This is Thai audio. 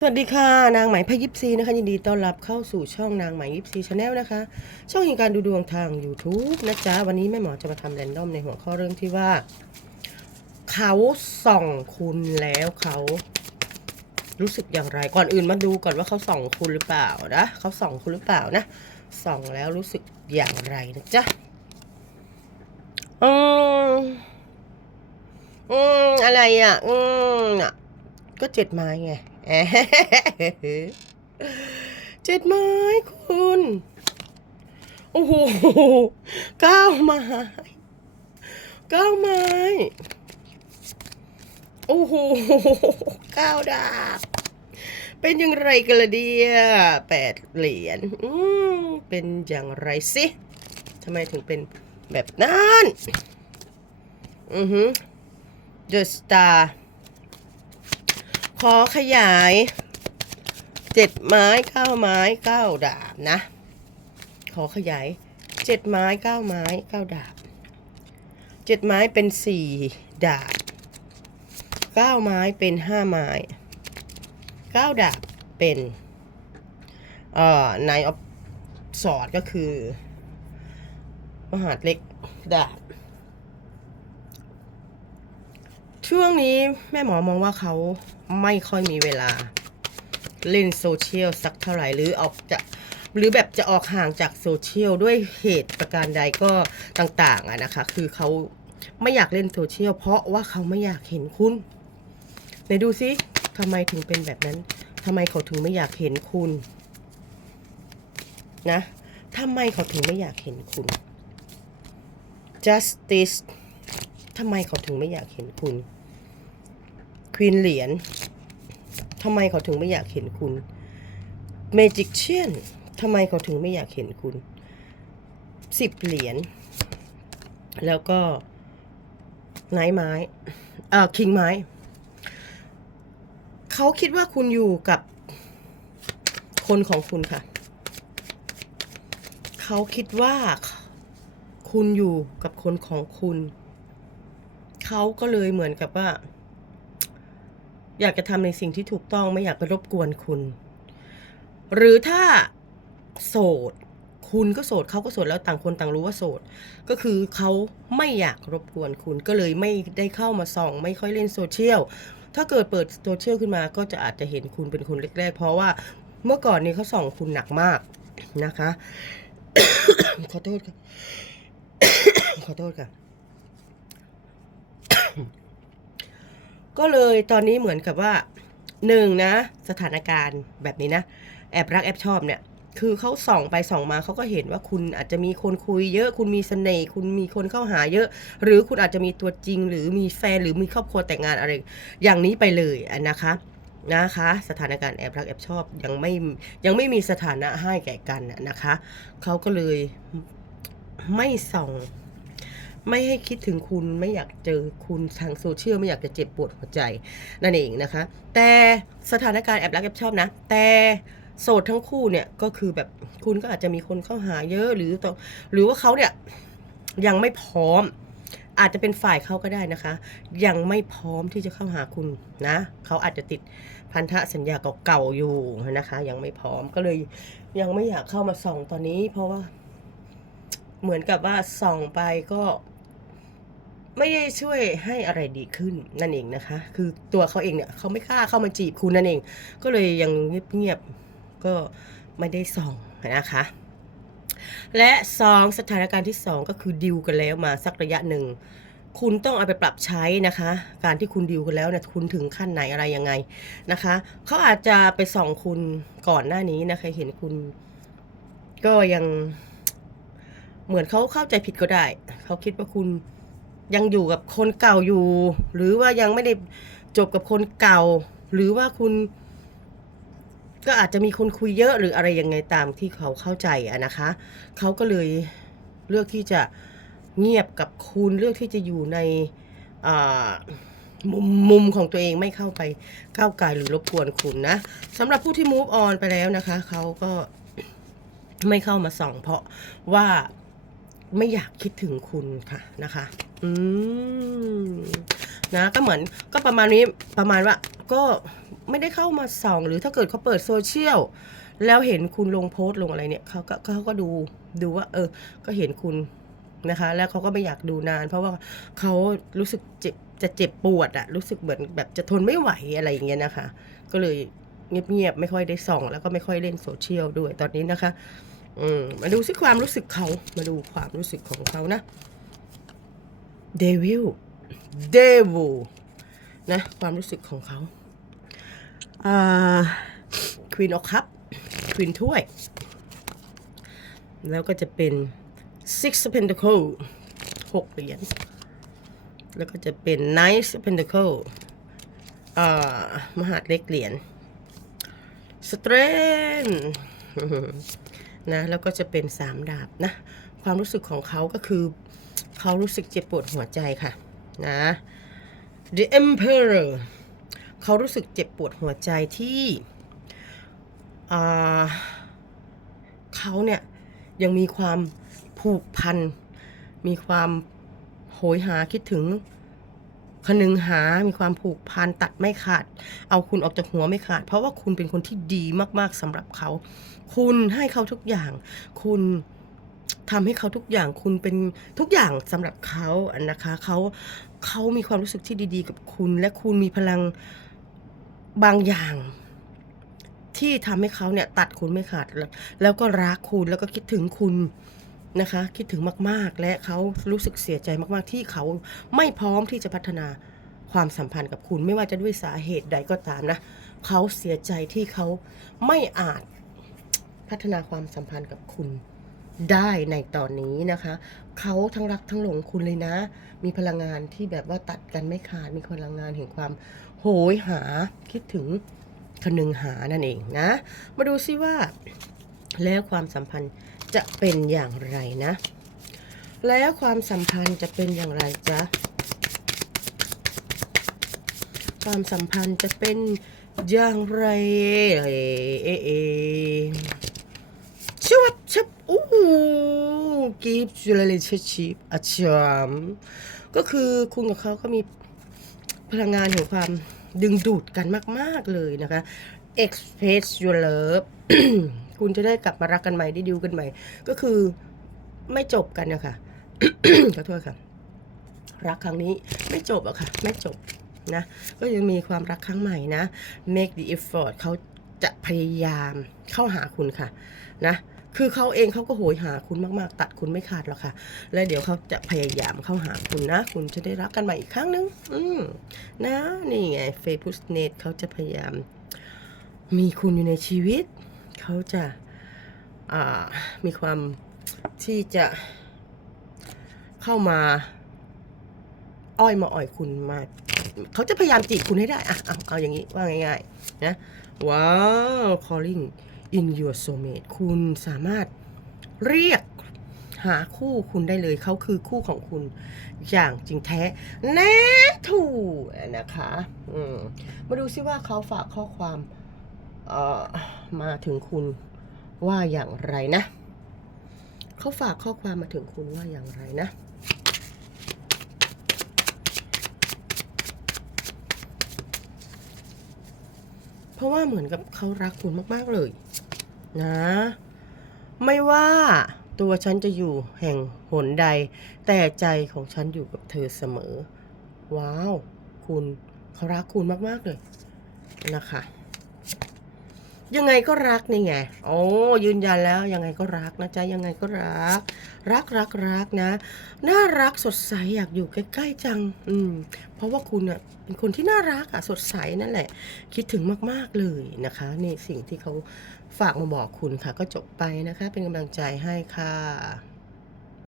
สวัสดีค่ะ นางไหมพยิปซีนะคะยินดีต้อนรับเข้าสู่ช่องนางไหมยิปซีชาแนลนะคะ ช่องแห่งการดูดวงทาง YouTube นะจ๊ะ วันนี้แม่หมอจะมาทำแรนดอมในหัวข้อเรื่องที่ว่า เขาส่องคุณแล้วเขารู้สึกอย่างไรก่อนอื่นมาดูก่อนว่าเขาส่องคุณหรือเปล่านะเขาส่องคุณหรือเปล่านะส่องแล้วรู้สึกอย่างไรนะจ๊ะอืมอืมอะไรอะอืมอะ ก็เจ็ดไม้ไงเจ็ดไม้คุณโอ้โหเก้าไม้เก้าไม้โอ้โหเก้าดาบเป็นอย่างไรกันละเดียแปดเหรียญอืมเป็นอย่างไรสิทำไมถึงเป็นแบบนั้นอือฮึ The Star ขอขยายเจ็ดไม้เก้าไม้เก้าดาบนะ ขอขยายเจ็ดไม้เก้าไม้เก้าดาบเจ็ดไม้เป็นสี่ดาบเก้าไม้เป็นห้าไม้เก้าดาบเป็นเอ่อนายออฟสอดก็คือมหาดเล็กดาบ ช่วงนี้แม่หมอมองว่าเขาไม่ค่อยมีเวลา เล่นโซเชียลสักเท่าไหร่หรือออกจะหรือแบบจะออกห่างจากโซเชียลด้วยเหตุประการใดก็ต่างๆอะนะคะ คือเขาไม่อยากเล่นโซเชียลเพราะว่าเขาไม่อยากเห็นคุณไหนดูซิทำไมถึงเป็นแบบนั้นทำไมเขาถึงไม่อยากเห็นคุณนะทำไมเขาถึงไม่อยากเห็นคุณ justice ทำไมเขาถึงไม่อยากเห็นคุณ ควีนเหรียญทำไมเขาถึงไม่อยากเห็นคุณเมจิกเชียนทำไมเขาถึงไม่อยากเห็นคุณสิบเหรียญแล้วก็ไนท์ไม้เอ่อคิงไม้เขาคิดว่าคุณอยู่กับคนของคุณค่ะ เขาคิดว่าคุณอยู่กับคนของคุณ เขาก็เลยเหมือนกับว่า อยากจะทำในสิ่งที่ถูกต้องไม่อยากไปรบกวนคุณ หรือถ้าโสด คุณก็โสดเขาก็โสดแล้วต่างคนต่างรู้ว่าโสด ก็คือเขาไม่อยากรบกวนคุณก็เลยไม่ได้เข้ามาส่อง ไม่ค่อยเล่นโซเชียลถ้าเกิดเปิดโซเชียลขึ้นมาก็จะอาจจะเห็นคุณเป็นคนแรกๆ เพราะว่าเมื่อก่อนนี้เขาส่องคุณหนักมากนะคะ ขอโทษค่ะ ขอโทษค่ะ ก็เลยตอนนี้เหมือนกับว่าหนึ่งนะ สถานการณ์แบบนี้นะ แอบรักแอบชอบเนี่ย คือเขาส่องไปส่องมาเขาก็เห็นว่าคุณอาจจะมีคนคุยเยอะ คุณมีเสน่ห์คุณมีคนเข้าหาเยอะ หรือคุณอาจจะมีตัวจริง หรือมีแฟนหรือมีครอบครัวแต่งงานอะไร อย่างนี้ไปเลยนะคะนะคะ สถานการณ์แอบรักแอบชอบยังไม่ยังไม่มีสถานะให้แก่กันนะคะเขาก็เลยไม่ส่อง ไม่ให้คิดถึงคุณไม่อยากเจอคุณทางโซเชียลไม่อยากจะเจ็บปวดหัวใจนั่นเองนะคะ แต่สถานการณ์แอบรักแอบชอบนะ แต่โสดทั้งคู่เนี่ยก็คือแบบคุณก็อาจจะมีคนเข้าหาเยอะหรือต่อหรือว่าเขาเนี่ยยังไม่พร้อม อาจจะเป็นฝ่ายเขาก็ได้นะคะ ยังไม่พร้อมที่จะเข้าหาคุณนะเขาอาจจะติดพันธะสัญญาเก่าๆอยู่นะคะ ยังไม่พร้อมก็เลยยังไม่อยากเข้ามาส่องตอนนี้ เพราะว่าเหมือนกับว่าส่องไปก็ ไม่ได้ช่วยให้อะไรดีขึ้นนั่นเองนะคะ คือตัวเขาเองเนี่ยเขาไม่กล้าเข้ามาจีบคุณนั่นเอง ก็เลยยังเงียบๆก็ไม่ได้ส่องนะคะ และสองสถานการณ์ที่สองก็คือดิวกันแล้วมาสักระยะหนึ่งคุณต้องเอาไปปรับใช้นะคะ การที่คุณดิวกันแล้วเนี่ยคุณถึงขั้นไหนอะไรยังไงนะคะเขาอาจจะไปส่องคุณก่อนหน้านี้นะคะเห็นคุณ ก็ยังเหมือนเขาเข้าใจผิดก็ได้เขาคิดว่าคุณ ยังอยู่กับคนเก่าอยู่ หรือว่ายังไม่ได้จบกับคนเก่า หรือว่าคุณ ก็อาจจะมีคนคุยเยอะหรืออะไรยังไงตามที่เขาเข้าใจอะนะคะ เขาก็เลยเลือกที่จะเงียบกับคุณเลือกที่จะอยู่ในมุมมุมของตัวเองไม่เข้าไปก้าวไกลหรือรบกวนคุณนะสำหรับผู้ที่ move on ไปแล้วนะคะ เขาก็ไม่เข้ามาส่อง เพราะว่าไม่อยากคิดถึงคุณค่ะนะคะ อืมนะก็เหมือนก็ประมาณนี้ประมาณว่าก็ไม่ได้เข้ามาส่อง หรือถ้าเกิดเขาเปิดโซเชียลแล้วเห็นคุณลงโพสต์ลงอะไรเนี่ยเขาก็เขาก็ดูดูว่า เออ ก็เห็นคุณนะคะ แล้วเขาก็ไม่อยากดูนาน เพราะว่าเขารู้สึกเจ็บจะเจ็บปวดอะรู้สึกเหมือนแบบจะทนไม่ไหวอะไรอย่างเงี้ยนะคะ ก็เลยเงียบๆไม่ค่อยได้ส่อง แล้วก็ไม่ค่อยเล่นโซเชียลด้วยตอนนี้นะคะ อืมมาดูซิความรู้สึกเขามาดูความรู้สึกของเขานะ เดวิลเดวิลนะความรู้สึกของเขาอ่าควีนออคัพควีนถ้วย แล้วก็จะเป็น six of pentacle หกเหรียญแล้วก็จะเป็น nine of pentacle อ่ามหาดเล็กเหรียญ strength นะแล้วก็จะเป็นสามดาบนะ ความรู้สึกของเขาก็คือ เขารู้สึกเจ็บปวดหัวใจค่ะ นะ The Emperor เขารู้สึกเจ็บปวดหัวใจที่เขาเนี่ยยังมีความผูกพัน มีความโหยหาคิดถึงคนึงหา มีความผูกพันตัดไม่ขาด เอาคุณออกจากหัวไม่ขาด เพราะว่าคุณเป็นคนที่ดีมากๆสำหรับเขา คุณให้เขาทุกอย่าง คุณ ทำให้เขาทุกอย่างคุณเป็นทุกอย่างสำหรับเขาอะนะคะเขาเขามีความรู้สึกที่ดี ๆ กับคุณ และคุณมีพลังบางอย่างที่ทำให้เขาเนี่ยตัดคุณไม่ขาดแล้วแล้วก็รักคุณแล้วก็คิดถึงคุณนะคะ คิดถึงมาก ๆ และเขารู้สึกเสียใจมาก ๆ ที่เขาไม่พร้อมที่จะพัฒนาความสัมพันธ์กับคุณไม่ว่าจะด้วยสาเหตุใดก็ตามนะเขาเสียใจที่เขาไม่อาจพัฒนาความสัมพันธ์กับคุณ ได้ในตอนนี้นะคะ เขาทั้งรักทั้งหลงคุณเลยนะ มีพลังงานที่แบบว่าตัดกันไม่ขาด มีพลังงานแห่งความโหยหา คิดถึงคนึงหานั่นเองนะ มาดูซิว่า แล้วความสัมพันธ์จะเป็นอย่างไรนะ แล้วความสัมพันธ์จะเป็นอย่างไรจ๊ะ ความสัมพันธ์จะเป็นอย่างไรเอเอชวับ กีฟจูเลชชิปอาชามก็คือคุณกับเขาก็มีพลังงานแห่งความดึงดูดกันมาก ๆ เลยนะคะ express your love คุณจะได้กลับมารักกันใหม่ได้ดิวกันใหม่ ก็คือไม่จบกันนะคะขอโทษค่ะ รักครั้งนี้ไม่จบอะค่ะ ไม่จบนะ ก็ยังมีความรักครั้งใหม่นะ make the effort เขาจะพยายามเข้าหาคุณค่ะ นะ คือเขาเองเขาก็โหยหาคุณมากๆ ตัดคุณไม่ขาดหรอกค่ะ และเดี๋ยวเขาจะพยายามเข้าหาคุณนะ คุณจะได้รักกันใหม่อีกครั้งนึง อืมนะนี่ไงเฟย์พุสเนตเขาจะพยายาม มีคุณอยู่ในชีวิต เขาจะอ่ามีความที่จะเข้ามาอ้อยมาอ่อยคุณมาเขาจะพยายามจีบคุณให้ได้อะเอาเอาอย่างนี้ว่าง่ายๆนะว้าว calling in your soulmate คุณสามารถเรียกหาคู่คุณได้เลยเขาคือคู่ของคุณอย่างจริงแท้แน่ถูกนะคะอืมมาดูซิว่าเขาฝากข้อความเออมาถึงคุณว่าอย่างไรนะ เขาฝากข้อความมาถึงคุณว่าอย่างไรนะเพราะว่าเหมือนกับเขารักคุณมาก ๆ เลย นะ ไม่ว่าตัวฉันจะอยู่แห่งหนใด แต่ใจของฉันอยู่กับเธอเสมอ ว้าว คุณเขารักคุณมาก ๆ เลยนะคะ ยังไงก็รักนี่ไง โอ้ยืนยันแล้วยังไงก็รักนะจ๊ะยังไงก็รัก รักรักรักนะ น่ารักสดใสอยากอยู่ใกล้ๆจัง อืม เพราะว่าคุณอะเป็นคนที่น่ารักอะสดใสนั่นแหละ คิดถึงมากๆเลยนะคะนี่สิ่งที่เขาฝากมาบอกคุณค่ะ ก็จบไปนะคะ เป็นกำลังใจให้ค่ะ